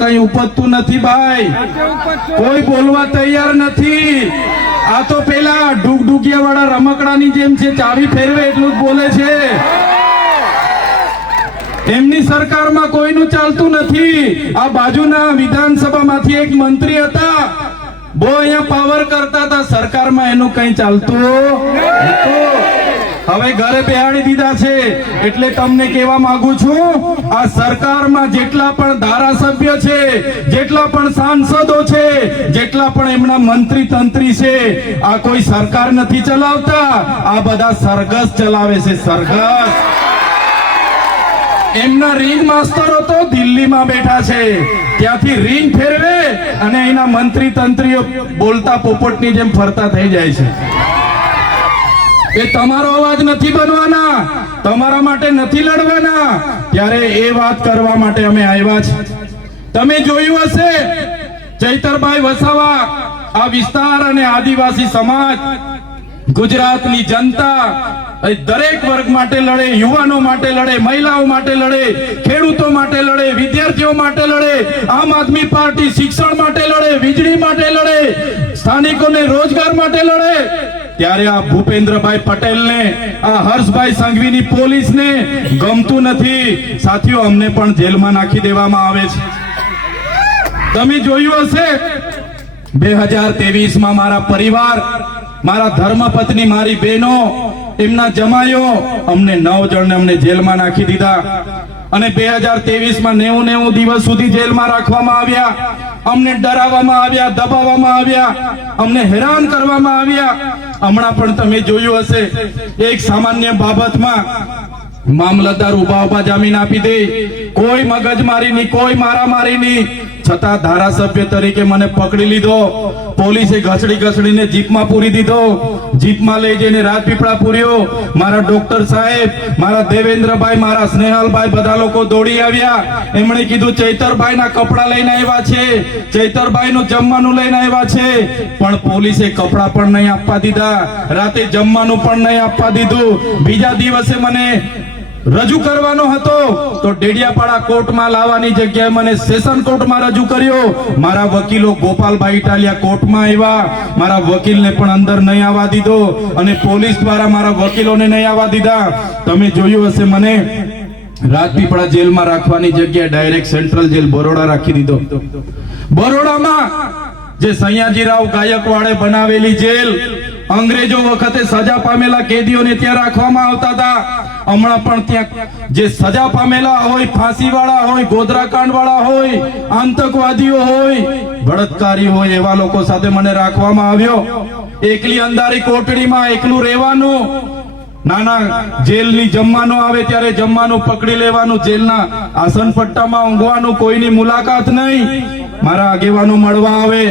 કઈ ઉપજતું નથી ભાઈ કોઈ બોલવા તૈયાર નથી આ તો પેલા ડુગડુગિયા વાળા રમકડાની જેમ છે ચાવી ફેરવે એટલું જ બોલે છે એમની સરકારમાં કોઈનું ચાલતું નથી આ બાજુના વિધાનસભામાંથી એક મંત્રી હતા બહુ અહીંયા પાવર કરતા હતા સરકારમાં એનું કઈ ચાલતું હવે ઘરે બેહાડી દીધા છે એટલે તમને કહેવા માંગુ છું આ સરકારમાં જેટલા પણ ધારાસભ્ય છે જેટલા પણ સાંસદો છે જેટલા પણ એમના મંત્રી તંત્રી છે આ કોઈ સરકાર નથી ચલાવતા આ બધા સરઘસ ચલાવે છે સરઘસ એમના રિંગ માસ્તરો તો દિલ્હીમાં બેઠા છે ત્યાંથી રિંગ ફેરવે અને એના મંત્રી તંત્રીઓ બોલતા પોપટની જેમ ફરતા થઈ જાય છે કે તમારો અવાજ નથી બનવાના તમારા માટે નથી લડવાના ત્યારે એ વાત કરવા માટે અમે આવ્યા છે તમે જોયું હશે ચૈતરભાઈ વસાવા આ વિસ્તાર અને આદિવાસી સમાજ ગુજરાતની જનતા દરેક વર્ગ માટે લડે યુવાનો માટે લડે મહિલાઓ માટે લડે ખેડૂતો માટે લડે વિદ્યાર્થીઓ માટે લડે આમ આદમી પાર્ટી શિક્ષણ માટે લડે વીજળી માટે લડે સ્થાનિકોને રોજગાર માટે લડે ત્યારે આ ભૂપેન્દ્રભાઈ પટેલ ને આ હર્ષભાઈ પોલીસ ને ગમતું નથી સાથીઓ અમને પણ જેલમાં નાખી દેવામાં આવે છે તમે જોયું હશે બે હજાર માં મારા પરિવાર મારા ધર્મપત્ની મારી બહેનો એમના જમાયો અમને નવ જણને અમને જેલમાં નાખી દીધા અને બે હજાર માં નેવું નેવું દિવસ સુધી જેલમાં રાખવામાં આવ્યા અમને ડરાવવામાં આવ્યા દબાવવામાં આવ્યા અમને હેરાન કરવામાં આવ્યા હમણાં પણ તમે જોયું હશે એક સામાન્ય બાબતમાં મામલતદાર ઉભા ઉભા જામીન આપી દે કોઈ મગજમારીની કોઈ મારામારીની છતાં ધારાસભ્ય તરીકે મને પકડી લીધો પોલીસે ઘસડી ઘસડીને જીપમાં પૂરી દીધો જીપમાં લઈ જઈને રાજપીપળા પૂર્યો મારા ડોક્ટર સાહેબ મારા દેવેન્દ્રભાઈ મારા સ્નેહાલભાઈ બધા લોકો દોડી આવ્યા એમણે કીધું ચૈતરભાઈ ના કપડા લઈને આવ્યા છે ચૈતરભાઈ નું જમવાનું લઈને આવ્યા છે પણ પોલીસે કપડા પણ નહીં આપવા દીધા રાતે જમવાનું પણ નહીં આપવા દીધું બીજા દિવસે મને રજૂ કરવાનો હતો તો ડેડિયાપાડા કોર્ટમાં લાવવાની જગ્યાએ મને સેશન કોર્ટમાં રજૂ કર્યો મારા વકીલો ગોપાલભાઈ ઇટાલિયા કોર્ટમાં આવ્યા મારા વકીલને પણ અંદર નહીં આવવા દીધો અને પોલીસ દ્વારા મારા વકીલોને નહીં આવવા દીધા તમે જોયું હશે મને રાજપીપળા જેલમાં રાખવાની જગ્યાએ ડાયરેક્ટ સેન્ટ્રલ જેલ બરોડા રાખી દીધો બરોડામાં જે સયાજીરાવ ગાયકવાડે બનાવેલી જેલ અંગ્રેજો વખતે સજા પામેલા કેદીઓને ત્યાં રાખવામાં આવતા હતા હમણાં પણ ત્યાં જે સજા પામેલા હોય ફાંસી વાળા હોય ગોધરાકાંડ વાળા હોય આતંકવાદીઓ હોય બળત્કારી હોય એવા લોકો સાથે મને રાખવામાં આવ્યો એકલી અંધારી કોટડીમાં એકલું રહેવાનું નાના જેલની જમવાનું આવે ત્યારે જમવાનું પકડી લેવાનું જેલના આસન પટ્ટામાં ઊંઘવાનું કોઈની મુલાકાત નહીં મારા આગેવાનો મળવા આવે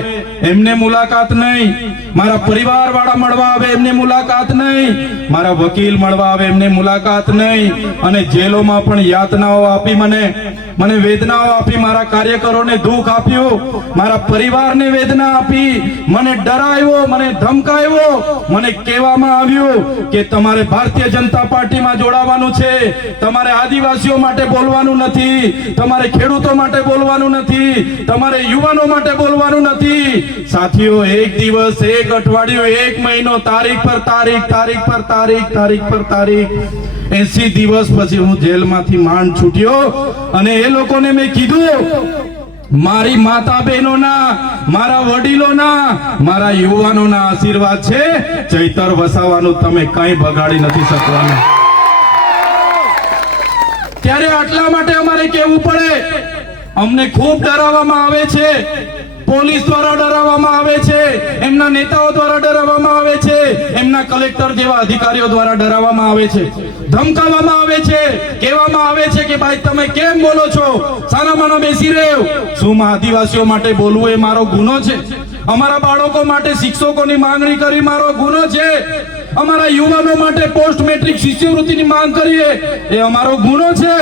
એમને મુલાકાત નહીં મારા પરિવાર વાળા મળવા આવે એમને મુલાકાત નહીં મારા વકીલ મળવા આવે એમને મુલાકાત નહીં અને જેલોમાં પણ યાતનાઓ આપી મને મને વેદનાઓ આપી મારા કાર્યકરોને દુઃખ આપ્યું મારા પરિવારને વેદના આપી મને ડરાવ્યો મને ધમકાવ્યો મને કહેવામાં આવ્યું કે તમારે ભારતીય જનતા પાર્ટીમાં જોડાવાનું છે તમારે આદિવાસીઓ માટે બોલવાનું નથી તમારે ખેડૂતો માટે બોલવાનું નથી તમારે મારે યુવાનો માટે બોલવાનું નથી સાથીઓ એક દિવસ એક અઠવાડિયું એક મહિનો તારીખ પર તારીખ તારીખ પર તારીખ તારીખ પર તારીખ એસી દિવસ પછી હું જેલમાંથી માંડ છૂટ્યો અને એ લોકોને મેં કીધું મારી માતા બહેનોના મારા વડીલોના મારા યુવાનોના આશીર્વાદ છે ચૈતર વસાવાનું તમે કઈ બગાડી નથી શકવાના ત્યારે આટલા માટે અમારે કેવું પડે અમને ખૂબ ડરાવવામાં આવે છે પોલીસ દ્વારા ડરાવવામાં આવે છે એમના નેતાઓ દ્વારા ડરાવવામાં આવે છે એમના કલેક્ટર જેવા અધિકારીઓ દ્વારા ડરાવવામાં આવે છે ધમકાવવામાં આવે છે કહેવામાં આવે છે કે ભાઈ તમે કેમ બોલો છો સારામાના બેસી રહ્યો શું આદિવાસીઓ માટે બોલવું એ મારો ગુનો છે અમારા બાળકો માટે શિક્ષકોની માંગણી કરી મારો ગુનો છે અમારા યુવાનો માટે પોસ્ટ મેટ્રિક શિષ્યવૃત્તિની માંગ કરીએ એ અમારો ગુનો છે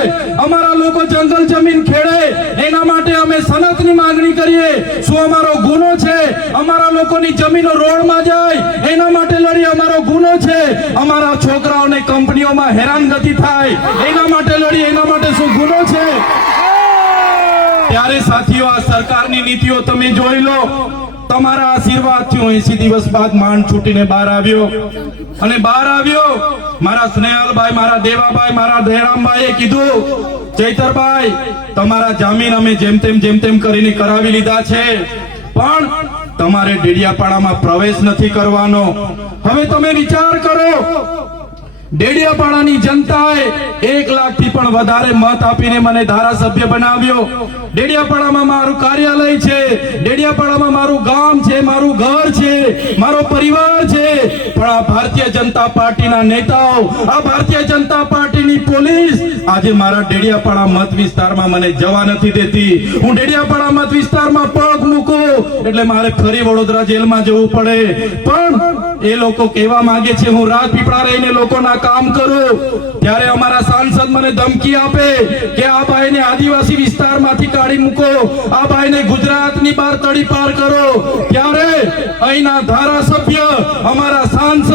અમારા લોકો જંગલ જમીન ખેડે એના માટે અમે સનતની માંગણી કરીએ શું અમારો ગુનો છે અમારા લોકોની જમીનો રોડમાં જાય એના માટે લડી અમારો ગુનો છે અમારા છોકરાઓને કંપનીઓમાં હેરાન હેરાનગતિ થાય એના માટે લડી એના માટે શું ગુનો છે ત્યારે સાથીઓ આ સરકારની નીતિઓ તમે જોઈ લો તમારા આશીર્વાદથી હું એસી દિવસ બાદ માંડ છૂટીને બહાર આવ્યો અને બહાર આવ્યો મારા સ્નેહલભાઈ મારા દેવાભાઈ મારા દહેરામભાઈએ કીધું ચૈતરભાઈ તમારા જામીન અમે જેમ તેમ જેમ તેમ કરીને કરાવી લીધા છે પણ તમારે ડેડિયાપાડામાં પ્રવેશ નથી કરવાનો હવે તમે વિચાર કરો ડેડિયાપાડાની જનતાએ એક લાખ થી પણ વધારે મત આપીને મને ધારાસભ્ય બનાવ્યો ડેડિયાપાડામાં મારું કાર્યાલય છે ડેડિયાપાડામાં મારું ગામ છે મારું ઘર છે મારો પરિવાર છે પણ આ ભારતીય જનતા પાર્ટીના નેતાઓ આ ભારતીય જનતા પાર્ટીની પોલીસ આજે મારા ડેડિયાપાડા મત વિસ્તારમાં મને જવા નથી દેતી હું ડેડિયાપાડા મત વિસ્તારમાં પગ મૂકું એટલે મારે ફરી વડોદરા જેલમાં જવું પડે પણ એ લોકો કહેવા માંગે છે હું રાજપીપળા રહીને લોકોના કામ કરું ત્યારે અમારા સાંસદ મને ધમકી આપે કે આ ભાઈને આદિવાસી વિસ્તારમાંથી કાઢી મૂકો આ ભાઈને ગુજરાતની બહાર તડી પાર કરો ત્યારે અહીંના ધારાસભ્ય અમારા સાંસદ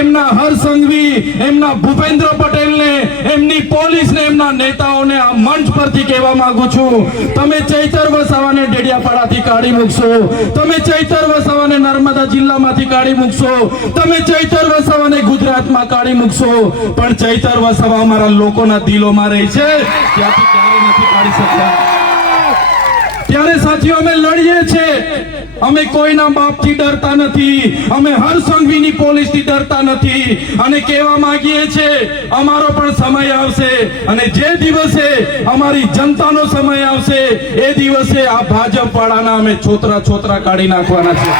એમના હરસંઘવી એમના ભૂપેન્દ્ર પટેલને એમની પોલીસને એમના નેતાઓને આ મંચ પરથી કહેવા માંગુ છું તમે ચૈતર વસાવાને ડેડિયાપાડાથી કાઢી મૂકશો તમે ચૈતર વસાવાને નર્મદા જિલ્લામાંથી કાઢી મૂકશો તમે ચૈતર વસાવાને ગુજરાતમાં કાઢી મૂકશો પણ ચૈતર વસાવા અમારા લોકોના દિલોમાં રહે છે ત્યાંથી ક્યારે નથી કાઢી શકતા ત્યારે સાથીઓ અમે લડીએ છીએ અમે કોઈના બાપથી ડરતા નથી અમે હર સંઘવીની પોલીસથી ડરતા નથી અને કહેવા માંગીએ છીએ અમારો પણ સમય આવશે અને જે દિવસે અમારી જનતાનો સમય આવશે એ દિવસે આ ભાજપ વાળાના અમે છોતરા છોતરા કાઢી નાખવાના છે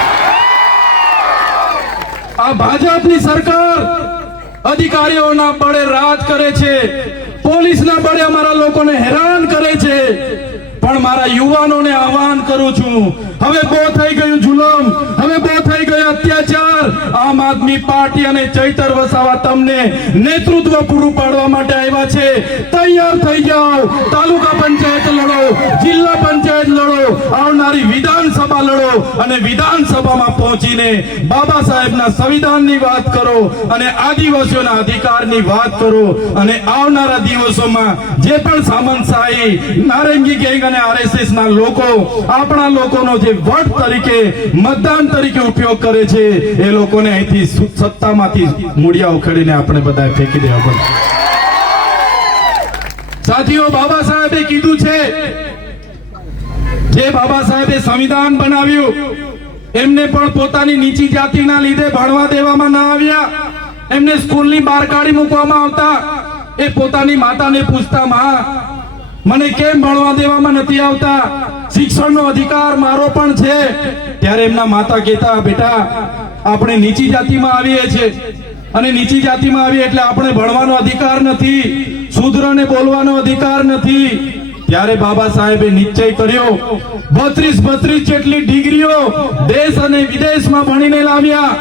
આ ભાજપની સરકાર અધિકારીઓના બળે રાજ કરે છે પોલીસના બળે અમારા લોકોને હેરાન કરે છે પણ મારા યુવાનોને આહવાન કરું છું હવે બહુ થઈ ગયું જુલમ હવે બહુ થઈ ગયો અત્યાચાર આમ આદમી પાર્ટી અને ચૈતર વસાવા તમને નેતૃત્વ પૂરું પાડવા માટે આવ્યા છે તૈયાર થઈ જાઓ તાલુકા પંચાયત લડો તમારી વિધાનસભા લડો અને વિધાનસભામાં પહોંચીને બાબા સાહેબના સંવિધાનની વાત કરો અને આદિવાસીઓના અધિકારની વાત કરો અને આવનારા દિવસોમાં જે પણ સામંતશાહી નારંગી ગેંગ અને આરએસએસ લોકો આપણા લોકોનો જે વટ તરીકે મતદાન તરીકે ઉપયોગ કરે છે એ લોકોને અહીંથી સત્તામાંથી મૂળિયા ઉખેડીને આપણે બધા ફેંકી દેવા પડે સાથીઓ બાબા સાહેબે કીધું છે જે બાબા સાહેબે સંવિધાન બનાવ્યું એમને પણ પોતાની નીચી જાતિના લીધે ભણવા દેવામાં ના આવ્યા એમને સ્કૂલની બહાર કાઢી મૂકવામાં આવતા એ પોતાની માતાને પૂછતા માં મને કેમ ભણવા દેવામાં નથી આવતા શિક્ષણનો અધિકાર મારો પણ છે ત્યારે એમના માતા કહેતા બેટા આપણે નીચી જાતિમાં આવીએ છીએ અને નીચી જાતિમાં આવીએ એટલે આપણે ભણવાનો અધિકાર નથી શુદ્રને બોલવાનો અધિકાર નથી ત્યારે બાબા સાહેબે નિશ્ચય કર્યો બત્રીસ બત્રીસ જેટલી ડિગ્રીઓ દેશ અને વિદેશમાં ભણીને લાવ્યા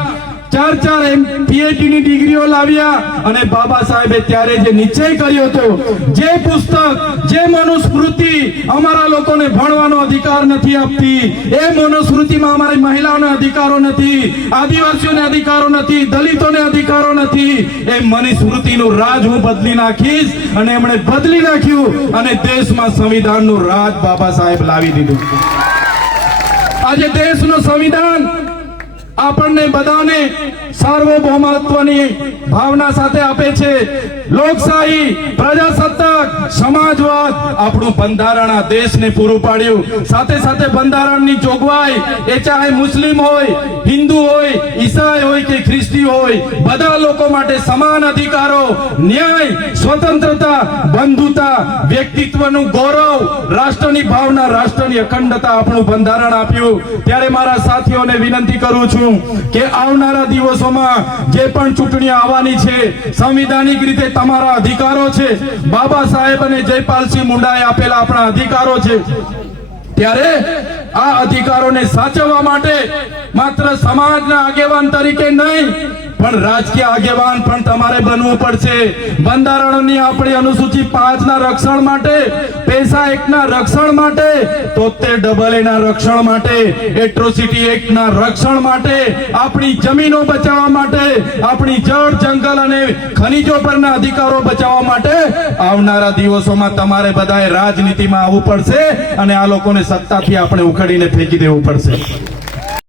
ચાર ચાર એમ પીએચડી ની ડિગ્રીઓ લાવ્યા અને બાબા સાહેબે ત્યારે જે નિશ્ચય કર્યો હતો જે પુસ્તક જે મનુસ્મૃતિ અમારા લોકોને ભણવાનો અધિકાર નથી આપતી એ મનુસ્મૃતિમાં અમારી મહિલાઓને અધિકારો નથી આદિવાસીઓને અધિકારો નથી દલિતોને અધિકારો નથી એ મનુસ્મૃતિનું રાજ હું બદલી નાખીશ અને એમણે બદલી નાખ્યું અને દેશમાં સંવિધાનનું રાજ બાબા સાહેબ લાવી દીધું આજે દેશનું સંવિધાન આપણને બધાને સાર્વભૌમત્વની ભાવના સાથે આપે છે લોકશાહી પ્રજાસત્તાક સમાજવાદ આપણું બંધારણ આ દેશને પૂરું પાડ્યું સાથે સાથે બંધારણની જોગવાઈ એ ચાહે મુસ્લિમ હોય હિન્દુ હોય ઈસાઈ હોય કે ખ્રિસ્તી હોય બધા લોકો માટે સમાન અધિકારો ન્યાય સ્વતંત્રતા બંધુતા વ્યક્તિત્વનું ગૌરવ રાષ્ટ્રની ભાવના રાષ્ટ્રની અખંડતા આપણું બંધારણ આપ્યું ત્યારે મારા સાથીઓને વિનંતી કરું છું છું કે આવનારા દિવસોમાં જે પણ ચૂંટણી આવવાની છે સંવિધાનિક રીતે તમારા અધિકારો છે બાબા સાહેબ અને જયપાલસિંહ મુંડાએ આપેલા આપણા અધિકારો છે ત્યારે આ અધિકારોને સાચવવા માટે માત્ર સમાજના આગેવાન તરીકે નહીં પણ રાજકીય આગેવાન પણ તમારે બનવું પડશે બંધારણની આપણી અનુસૂચિ પાંચ ના રક્ષણ માટે પૈસા એક ના રક્ષણ માટે તોતેર ડબલ એ ના રક્ષણ માટે એટ્રોસિટી એક્ટ ના રક્ષણ માટે આપણી જમીનો બચાવવા માટે આપણી જળ જંગલ અને ખનીજો પરના અધિકારો બચાવવા માટે આવનારા દિવસોમાં તમારે બધાએ રાજનીતિમાં આવવું પડશે અને આ લોકોને સત્તાથી આપણે ઉખાડીને ફેંકી દેવું પડશે